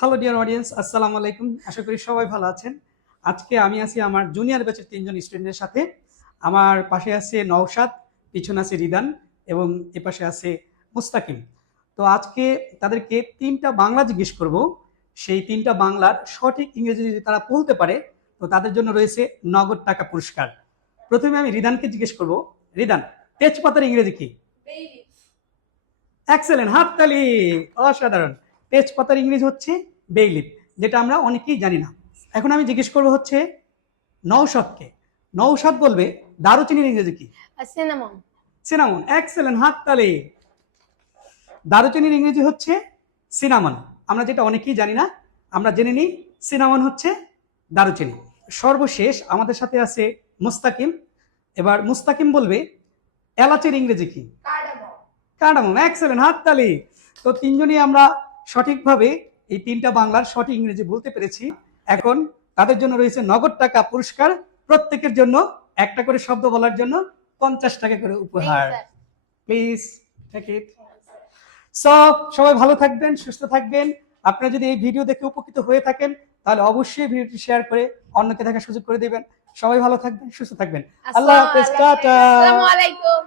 Hello dear audience, আসসালামু আলাইকুম। আশা করি সবাই ভালো আছেন। আজকে আমি আছি আমার জুনিয়র ব্যাচের 3জন স্টুডেন্টের সাথে। আমার পাশে আছে নওশাদ, পিছনে আছে রিদান এবং এপাশে আছে মুস্তাকিম। তো আজকে তাদেরকে 3টা বাংলা জিজ্ঞেস করব। সেই 3টা বাংলার সঠিক ইংরেজি যদি তারা বলতে পারে তো তাদের জন্য রয়েছে নগদ টাকা পুরস্কার। প্রথমে আমি রিদানকে জিজ্ঞেস করব। রিদান, তেজপাতার ইংরেজি কি? এক্সেলেন্ট, হাততালি। অসাধারণ। তেজপাতার ইংরেজি হচ্ছে বেইলিপ, যেটা আমরা অনেকেই জানি না। এখন আমি জিজ্ঞেস করবো হচ্ছে নওশাদকে। নওশাদ বলবে দারুচিনির ইংরেজি কি? সিনামন। সিনামন, এক্সেলেন্ট, হাততালি। দারুচিনির ইংরেজি হচ্ছে সিনামন। আমরা যেটা অনেকেই জানি না, আমরা জেনে নিই সিনামন হচ্ছে দারুচিনি। সর্বশেষ আমাদের সাথে আছে মুস্তাকিম। এবার মুস্তাকিম বলবে এলাচের ইংরেজি কি? কার্ডামম, এক্সেলেন্ট, হাততালি। তো তিনজনই আমরা সঠিকভাবে এই 3টা বাংলার সঠিক ইংরেজি বলতে পেরেছি। এখন তাদের জন্য রয়েছে নগদ টাকা পুরস্কার। প্রত্যেকের জন্য একটা করে শব্দ বলার জন্য 50 টাকা করে উপহার। Please take it. সবাই ভালো থাকবেন, সুস্থ থাকবেন। আপনারা যদি এই ভিডিও দেখে উপকৃত হয়ে থাকেন তাহলে অবশ্যই ভিডিওটি শেয়ার করে অন্যকে দেখার সুযোগ করে দেবেন। সবাই ভালো থাকবেন, সুস্থ থাকবেন। আল্লাহ হাফেজ, টাটা। আসসালামু আলাইকুম।